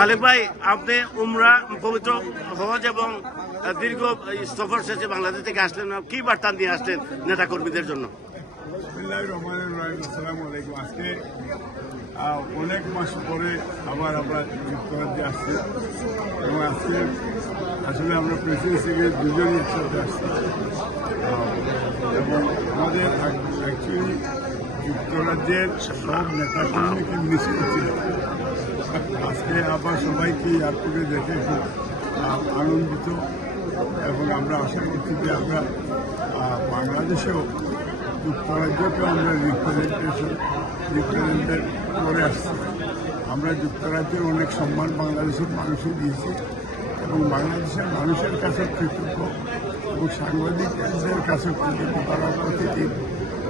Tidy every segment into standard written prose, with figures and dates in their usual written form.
মালিক ভাই, আপনি উমরা পবিত্র হজ এবং দীর্ঘ সফর শেষে বাংলাদেশ থেকে আসলেন, কি বার্তা নিয়ে আসলেন নেতা কর্মীদের জন্য? আজকে অনেক মাস পরে আবার আমরা যুক্তরাজ্যে আসছি এবং আজকে আসলে আমরা প্রেসিডেন্সি দুজনই একসাথে আসছি এবং আমাদের অ্যাকচুয়ালি যুক্তরাজ্যের সব নেতা কর্মীকে মিস করছিল। আজকে আবার সবাইকে এয়ারপোর্টে দেখে খুব আনন্দিত এবং আমরা আশা করছি যে আমরা বাংলাদেশেও যুক্তরাজ্যকেও আমরা রিপ্রেজেন্টেট করে আসছি। আমরা যুক্তরাজ্যের অনেক সম্মান বাংলাদেশের মানুষও দিয়েছি এবং বাংলাদেশের মানুষের কাছে কৃতজ্ঞ এবং সাংবাদিকদের কাছে কৃতজ্ঞ। তারা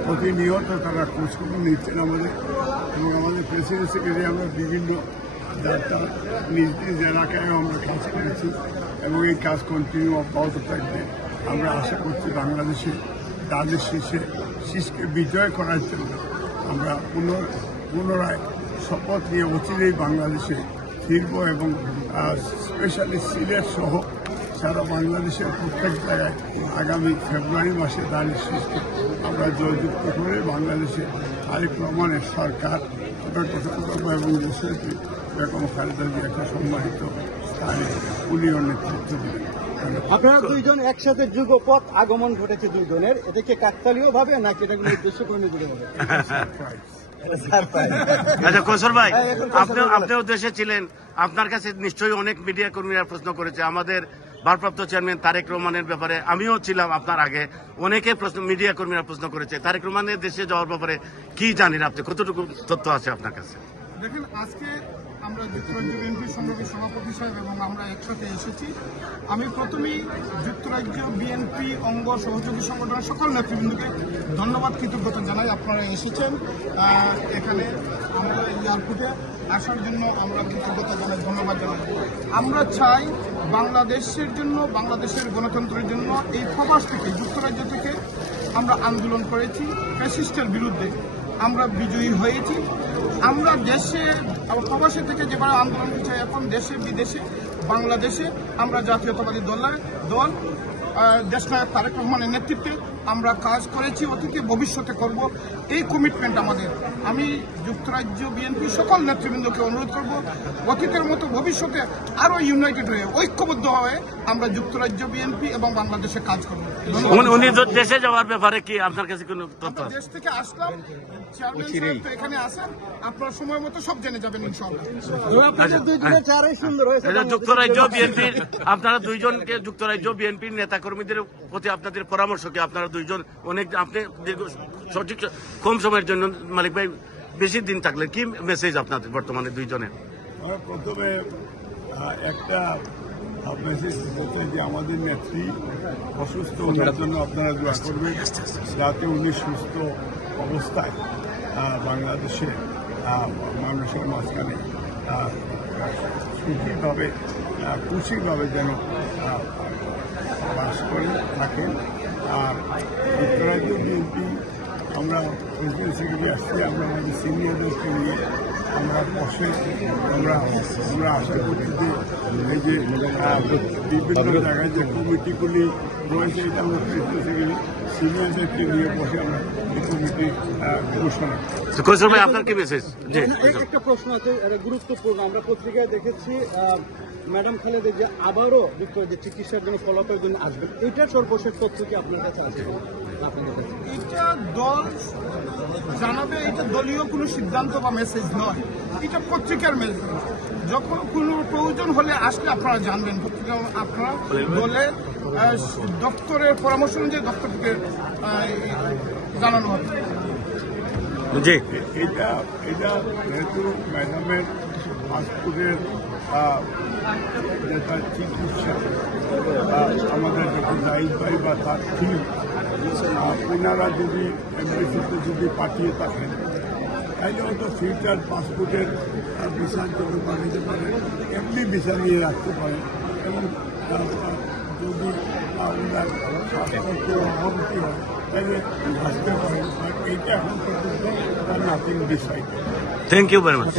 প্রতিনিয়ত তারা খোঁজখবর নিচ্ছেন আমাদের এবং আমাদের প্রেসিডেন্ট সেক্রেটারি আমরা বিভিন্ন যাত্রা নিজ নিজ এলাকায় আমরা কাজ করেছি এবং এই কাজ কন্টিনিউ অব্যাহত থাকবে। আমরা আশা করছি বাংলাদেশে তাদের শীষকে বিজয় করার জন্য আমরা পুনরায় শপথ নিয়ে অচিরেই বাংলাদেশে ফিরব এবং স্পেশালি সিলেট সহ সারা বাংলাদেশের প্রত্যেক জায়গায় আগামী ফেব্রুয়ারি মাসে তাদের শীষকে আমরা জয়যুক্ত করে বাংলাদেশে তারেক রহমানের সরকার গঠন করব এবং দেশের বেগম খালেদা জিয়া একটা সম্মানিত স্থানে উনিও নেতৃত্ব দেবেন। আপনারা দুইজন একসাথে যুগপথ আগমন ঘটেছে দুইজনের, এটা কি কাকতালীয় ভাবে নাকি এটা কোনো উদ্দেশ্য করে নিতে হবে? আচ্ছা কৌশল ভাই, আপনিও দেশে ছিলেন, আপনার কাছে নিশ্চয়ই অনেক মিডিয়া কর্মীরা প্রশ্ন করেছে আমাদের ভারপ্রাপ্ত চেয়ারম্যান তারেক রহমানের ব্যাপারে। আমিও ছিলাম আপনার আগে, অনেকে মিডিয়া কর্মীরা প্রশ্ন করেছে তারেক রহমানের দেশে যাওয়ার ব্যাপারে কি জানেন আপনি, কতটুকু তথ্য আছে আপনার কাছে? দেখেন, আজকে আমরা যুক্তরাজ্য বিএনপি সংগ্রামী সভাপতি সাহেব এবং আমরা একসাথে এসেছি। আমি প্রথমেই যুক্তরাজ্য বিএনপি অঙ্গ সহযোগী সংগঠনের সকল নেতৃবৃন্দকে ধন্যবাদ কৃতজ্ঞতা জানাই। আপনারা এসেছেন এখানে আমরা এয়ারপোর্টে আসার জন্য আমরা কৃতজ্ঞতা জানাই, ধন্যবাদ জানাই। আমরা চাই বাংলাদেশের জন্য, বাংলাদেশের গণতন্ত্রের জন্য এই প্রবাস থেকে, যুক্তরাজ্য থেকে আমরা আন্দোলন করেছি ফ্যাসিস্টের বিরুদ্ধে, আমরা বিজয়ী হয়েছি। আমরা দেশে প্রবাসী থেকে যেভাবে আন্দোলন করছি, এখন দেশে বিদেশে বাংলাদেশে আমরা জাতীয়তাবাদী দল দেশনায়ক তারেক রহমানের নেতৃত্বে আমরা কাজ করেছি, অতীতে ভবিষ্যতে করব, এই কমিটমেন্ট আমাদের। আমি যুক্তরাজ্য বিএনপি সকল নেতৃবৃন্দকে অনুরোধ করব অতীতের মতো ভবিষ্যতে আরো ইউনাইটেড হয়ে ঐক্যবদ্ধ হয়ে আমরা যুক্তরাজ্য বিএনপি এবং বাংলাদেশে কাজ করব। উনি দেশে যাওয়ার ব্যাপারে কি আপনার কাছে কোনো তথ্য? দেশ থেকে আসলাম, চেয়ারম্যান সাহেব তো এখানে আসেন, আপনার সময় মতো সব জেনে যাবেন ইনশাআল্লাহ। যুক্তরাজ্য বিএনপির আপনারা দুইজনকে, যুক্তরাজ্য বিএনপির নেতা কর্মীদের প্রতি আপনাদের পরামর্শ কি? আপনারা দুইজন অনেক, আপনি সঠিক কম সময়ের জন্য মালিক ভাই বেশি দিন থাকলে কি মেসেজ আপনাদের বর্তমানে দুইজনের? প্রথমে একটা মেসেজ হচ্ছে যে আমাদের নেত্রী অসুস্থ, ওনার জন্য আপনারা দোয়া করবেন যাতে উনি সুস্থ অবস্থায় বাংলাদেশে মানুষের মাঝখানে সুখীভাবে খুশিভাবে যেন বাস করে থাকেন। আর যুক্তরাজ্য বিএনপি আমরা প্রেসিডেন্ট সেক্রেটারি আসছি, আমরা আমাদের সিনিয়রদেরকে নিয়ে আমরা বসে আমরা আশা করছি যে এই যে বিভিন্ন জায়গায় যে কমিটিগুলি রয়েছে, এটা আমরা প্রেসিডেন্ট সেক্রেটারি সিনিয়রদেরকে নিয়ে বসে আমরা এই কমিটি ঘোষণা। কৌশল ভাই, আপনার কি মেসেজ? একটা প্রশ্ন আছে, এটা গুরুত্বপূর্ণ। আমরা পত্রিকায় দেখেছি ম্যাডাম খালেদা যে আবারও যুক্তরাজ্যে চিকিৎসার জন্য ফলাফলের জন্য আসবেন, এটার সর্বশেষ তথ্য কি আপনার কাছে আছে? এটা দল জানাবে, এটা দলীয় কোনো সিদ্ধান্ত বা মেসেজ নয়, এটা পত্রিকার মেসেজ। যখন কোনো প্রয়োজন হলে আসলে আপনারা জানবেন, পত্রিকা আপনারা দলের দপ্তরের পরামর্শ অনুযায়ী দপ্তর থেকে জানানো হবে। এটা যেহেতু ম্যাডামের পাসপোর্টের যেটা চিকিৎসা আমাদের যখন জাহিদ ভাই বা তার টিম ওনারা যদি এমবিসিতে যদি পাঠিয়ে থাকেন, তাইলে হয়তো ফিউচার পাসপোর্টের ভিসার জন্য পাঠাতে পারে, এমনি ভিসা নিয়ে রাখতে পারে এবং যদি ওনার অবনতি হয় তাহলে আসতে পারে। এইটা এখন পর্যন্ত nothing decide. Thank you very much.